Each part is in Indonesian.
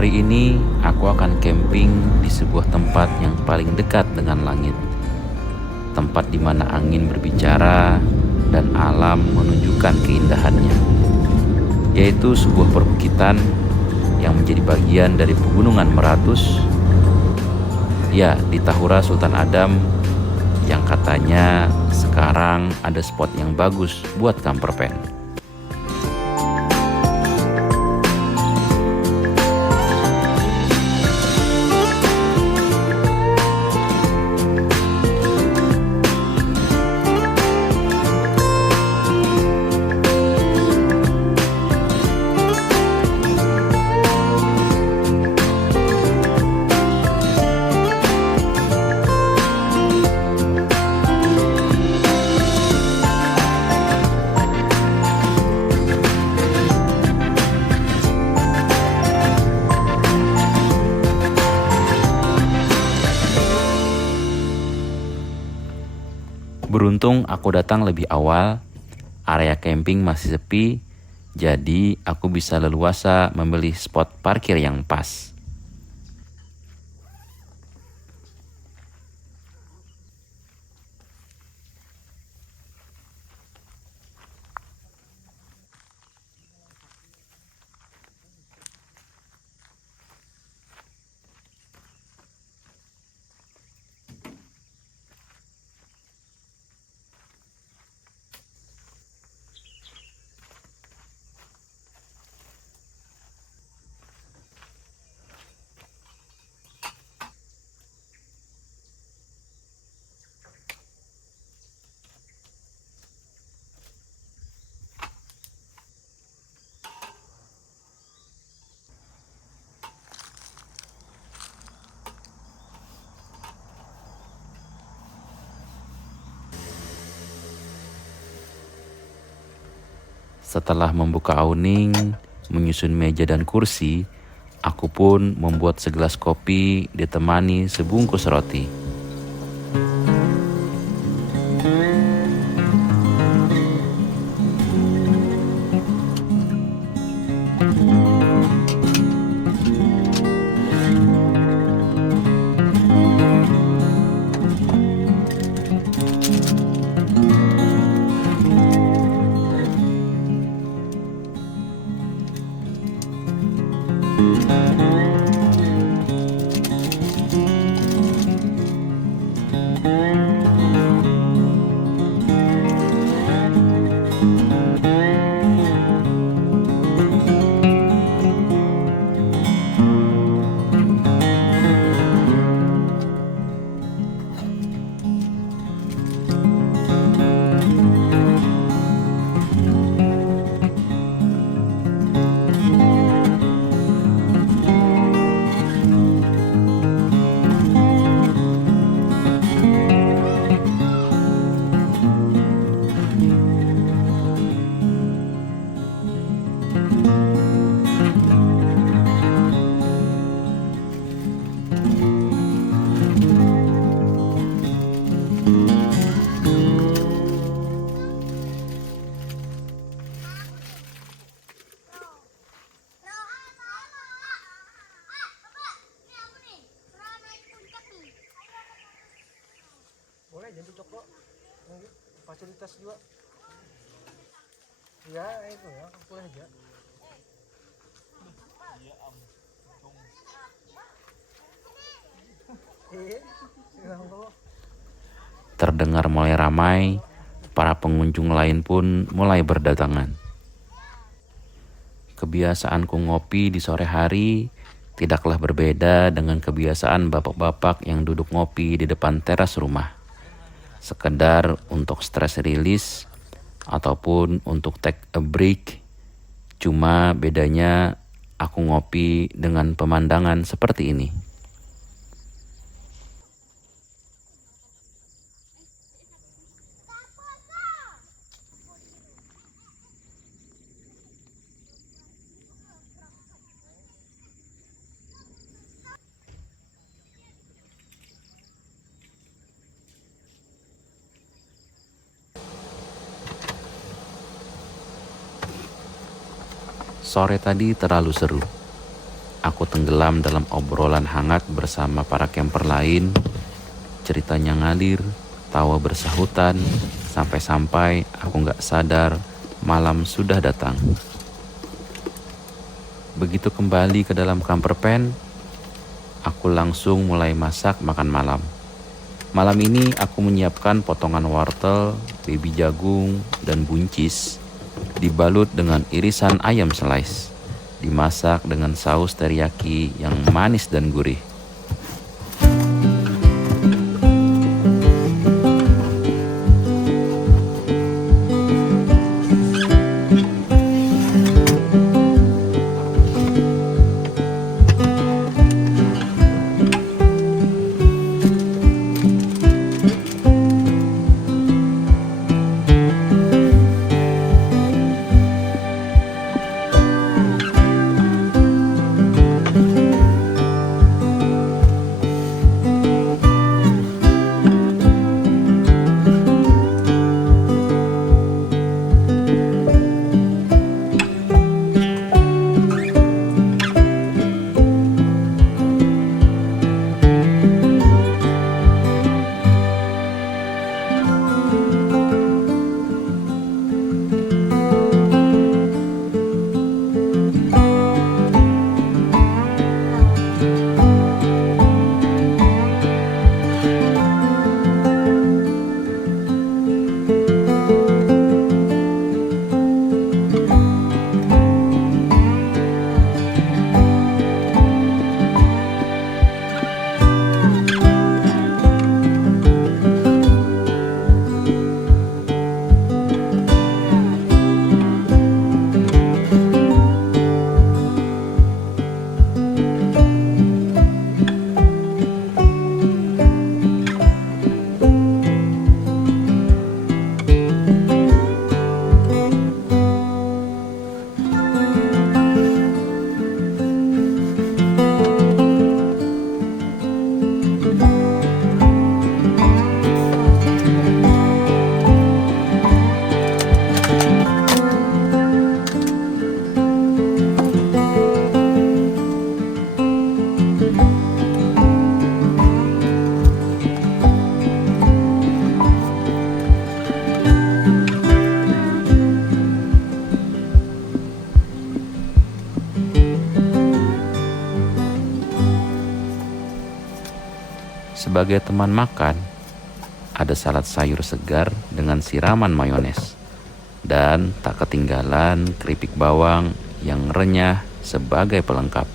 Hari ini aku akan camping di sebuah tempat yang paling dekat dengan langit. Tempat di mana angin berbicara dan alam menunjukkan keindahannya, yaitu sebuah perbukitan yang menjadi bagian dari pegunungan Meratus, ya di Tahura Sultan Adam, yang katanya sekarang ada spot yang bagus buat campervan. Beruntung aku datang lebih awal, area camping masih sepi, jadi aku bisa leluasa memilih spot parkir yang pas. Setelah membuka awning, menyusun meja dan kursi, aku pun membuat segelas kopi ditemani sebungkus roti. Boleh jadi cokok fasilitas juga ya, itu ya boleh aja. Terdengar mulai ramai, para pengunjung lain pun mulai berdatangan. Kebiasaanku ngopi di sore hari tidaklah berbeda dengan kebiasaan bapak-bapak yang duduk ngopi di depan teras rumah, sekedar untuk stress release ataupun untuk take a break. Cuma bedanya aku ngopi dengan pemandangan seperti ini. Sore tadi terlalu seru. Aku tenggelam dalam obrolan hangat bersama para camper lain. Ceritanya ngalir, tawa bersahutan, sampai-sampai aku gak sadar malam sudah datang. Begitu kembali ke dalam camper van, aku langsung mulai masak makan malam. Malam ini aku menyiapkan potongan wortel, baby jagung, dan buncis dibalut dengan irisan ayam slice, dimasak dengan saus teriyaki yang manis dan gurih. Sebagai teman makan, ada salad sayur segar dengan siraman mayones. Dan tak ketinggalan keripik bawang yang renyah sebagai pelengkap.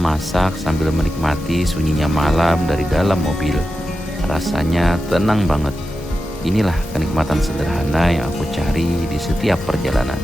Masak sambil menikmati sunyinya malam dari dalam mobil. Rasanya tenang banget. Inilah kenikmatan sederhana yang aku cari di setiap perjalanan.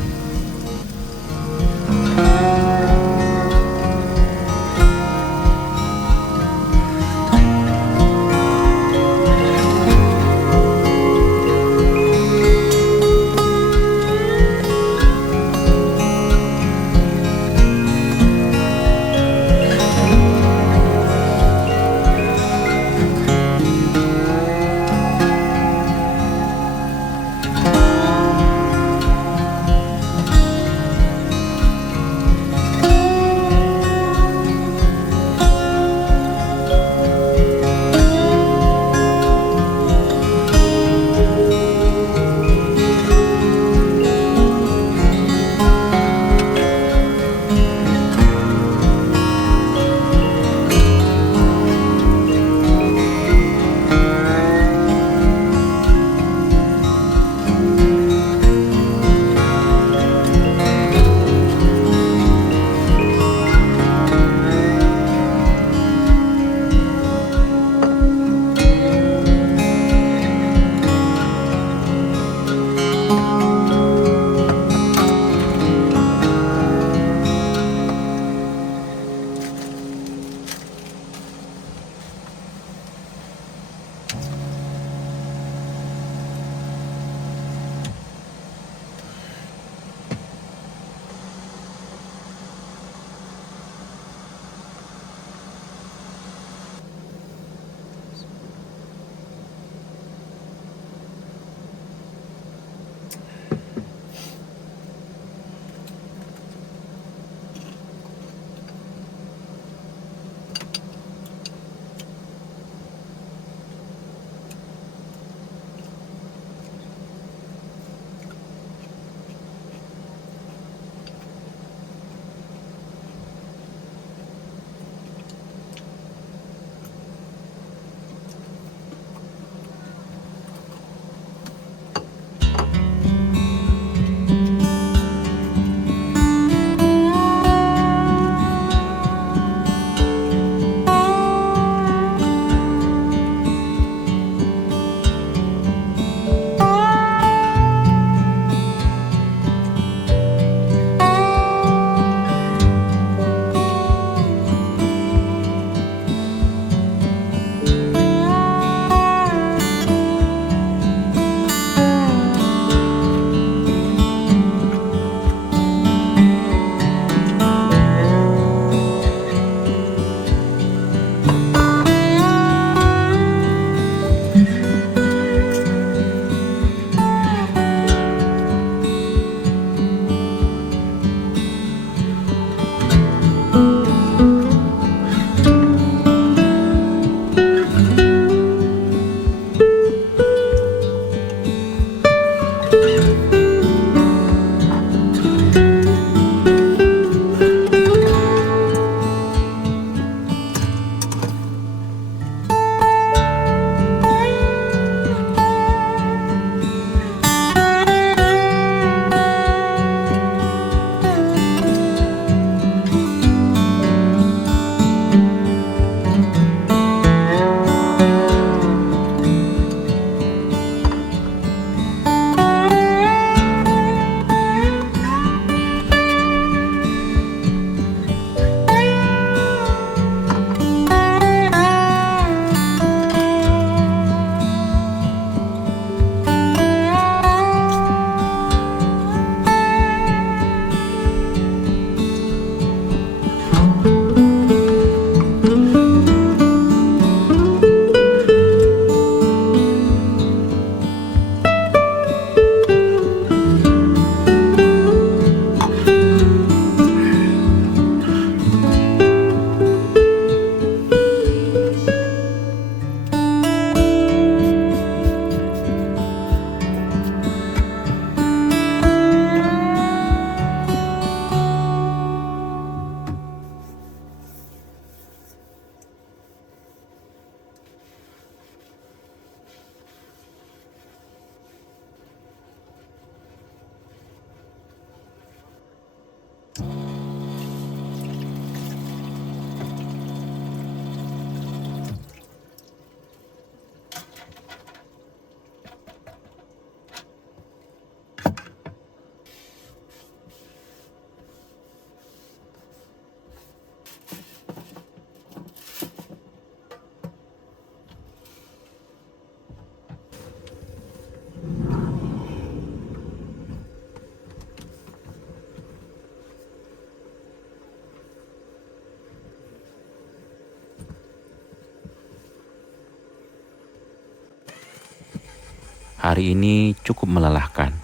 Hari ini cukup melelahkan.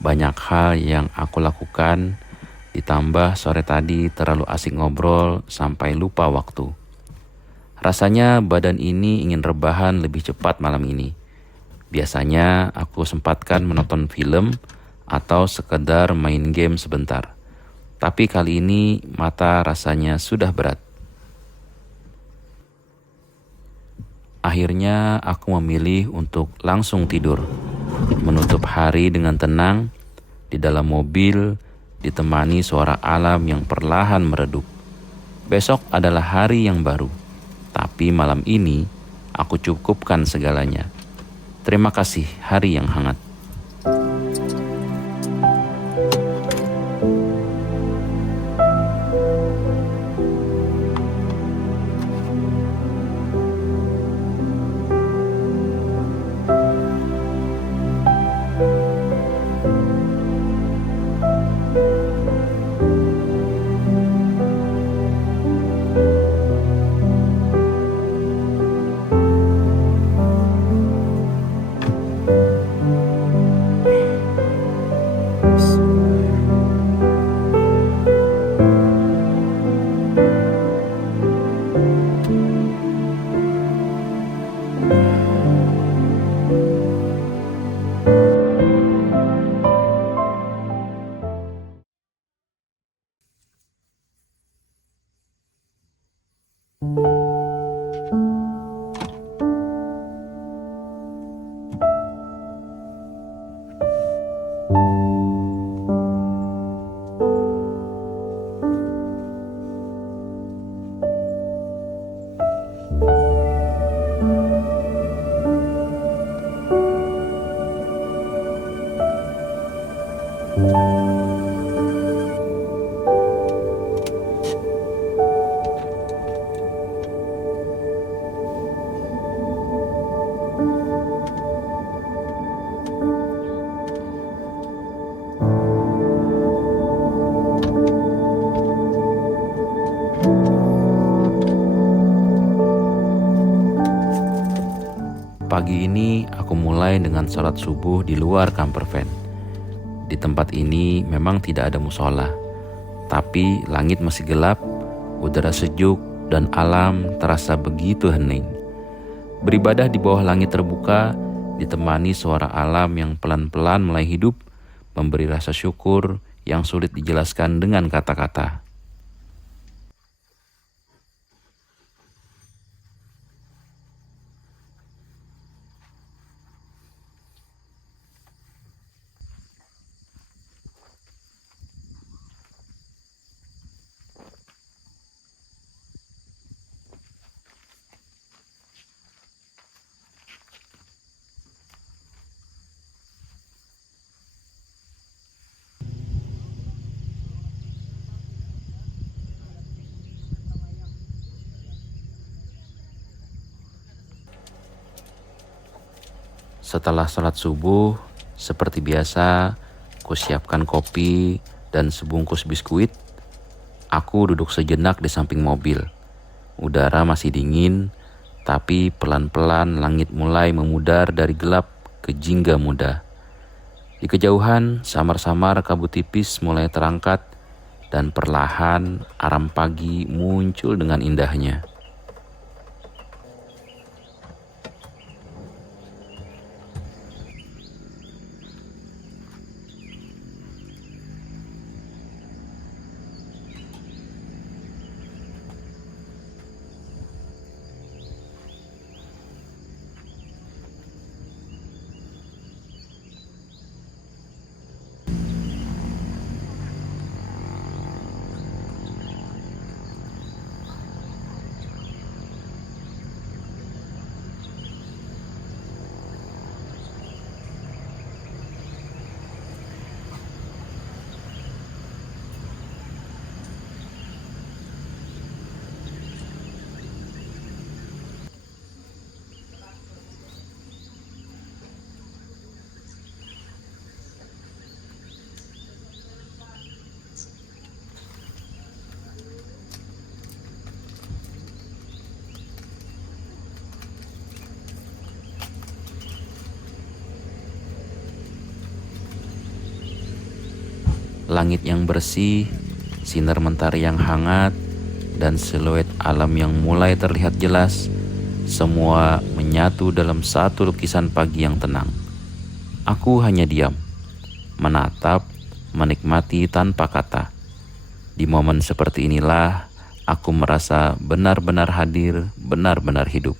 Banyak hal yang aku lakukan, ditambah sore tadi terlalu asik ngobrol sampai lupa waktu. Rasanya badan ini ingin rebahan lebih cepat malam ini. Biasanya aku sempatkan menonton film atau sekedar main game sebentar. Tapi kali ini mata rasanya sudah berat. Akhirnya aku memilih untuk langsung tidur, menutup hari dengan tenang di dalam mobil, ditemani suara alam yang perlahan meredup. Besok adalah hari yang baru, tapi malam ini aku cukupkan segalanya. Terima kasih hari yang hangat. Pagi ini aku mulai dengan sholat subuh di luar camper van. Di tempat ini memang tidak ada musola, tapi langit masih gelap, udara sejuk, dan alam terasa begitu hening. Beribadah di bawah langit terbuka, ditemani suara alam yang pelan-pelan mulai hidup, memberi rasa syukur yang sulit dijelaskan dengan kata-kata. Setelah sholat subuh, seperti biasa, ku siapkan kopi dan sebungkus biskuit. Aku duduk sejenak di samping mobil. Udara masih dingin, tapi pelan-pelan langit mulai memudar dari gelap ke jingga muda. Di kejauhan, samar-samar kabut tipis mulai terangkat dan perlahan aram pagi muncul dengan indahnya. Langit yang bersih, sinar mentari yang hangat, dan siluet alam yang mulai terlihat jelas, semua menyatu dalam satu lukisan pagi yang tenang. Aku hanya diam, menatap, menikmati tanpa kata. Di momen seperti inilah aku merasa benar-benar hadir, benar-benar hidup.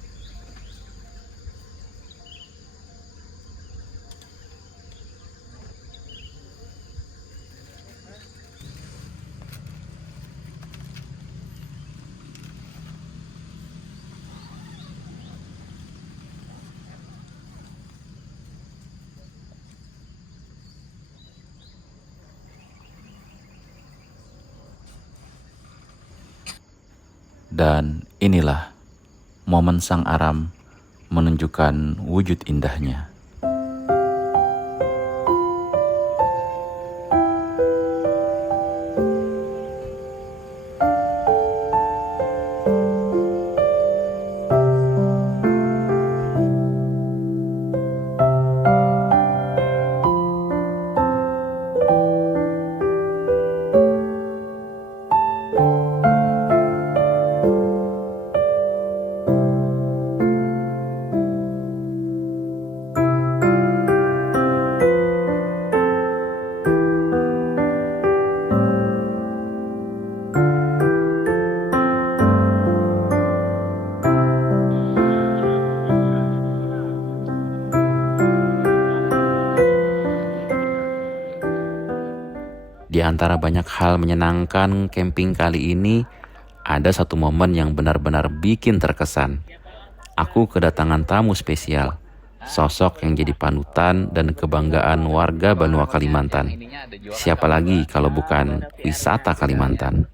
Dan inilah momen sang aram menunjukkan wujud indahnya. Di antara banyak hal menyenangkan camping kali ini, ada satu momen yang benar-benar bikin terkesan. Aku kedatangan tamu spesial, sosok yang jadi panutan dan kebanggaan warga Banua Kalimantan. Siapa lagi kalau bukan wisata Kalimantan?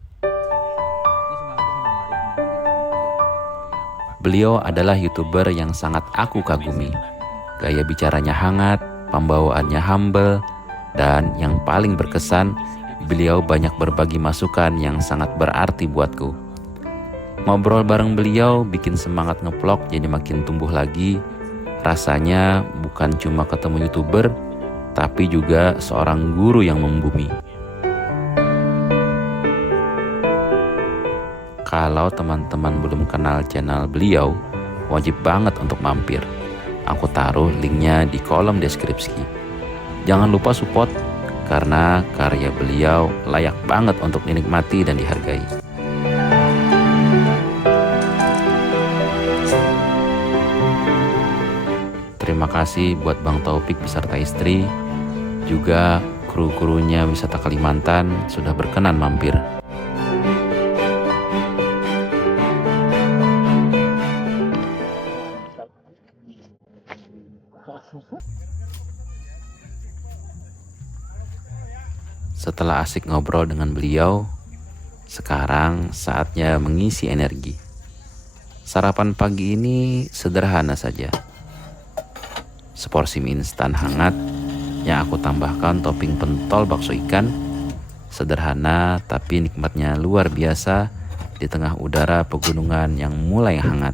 Beliau adalah YouTuber yang sangat aku kagumi. Gaya bicaranya hangat, pembawaannya humble, dan yang paling berkesan, beliau banyak berbagi masukan yang sangat berarti buatku. Ngobrol bareng beliau bikin semangat ngevlog jadi makin tumbuh lagi. Rasanya bukan cuma ketemu YouTuber, tapi juga seorang guru yang membumi. Kalau teman-teman belum kenal channel beliau, wajib banget untuk mampir. Aku taruh linknya di kolom deskripsi. Jangan lupa support, karena karya beliau layak banget untuk dinikmati dan dihargai. Terima kasih buat Bang Taufik beserta istri, juga kru-krunya Wisata Kalimantan sudah berkenan mampir. Setelah asik ngobrol dengan beliau, sekarang saatnya mengisi energi. Sarapan pagi ini sederhana saja. Seporsi mie instan hangat yang aku tambahkan topping pentol bakso ikan. Sederhana tapi nikmatnya luar biasa di tengah udara pegunungan yang mulai hangat.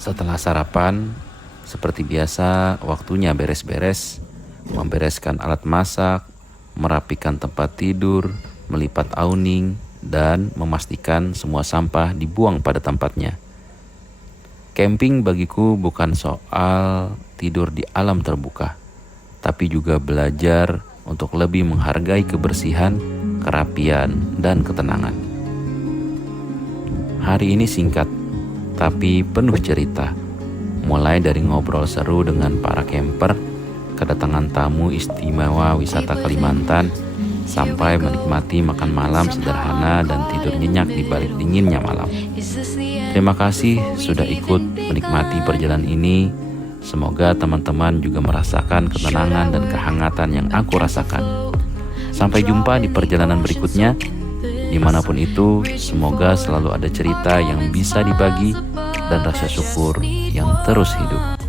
Setelah sarapan, seperti biasa waktunya beres-beres, membereskan alat masak, merapikan tempat tidur, melipat awning, dan memastikan semua sampah dibuang pada tempatnya. Camping bagiku bukan soal tidur di alam terbuka, tapi juga belajar untuk lebih menghargai kebersihan, kerapian, dan ketenangan. Hari ini singkat, tapi penuh cerita. Mulai dari ngobrol seru dengan para camper, kedatangan tamu istimewa wisata Kalimantan, sampai menikmati makan malam sederhana dan tidur nyenyak di balik dinginnya malam. Terima kasih sudah ikut menikmati perjalanan ini. Semoga teman-teman juga merasakan ketenangan dan kehangatan yang aku rasakan. Sampai jumpa di perjalanan berikutnya. Dimanapun itu, semoga selalu ada cerita yang bisa dibagi dan rasa syukur yang terus hidup.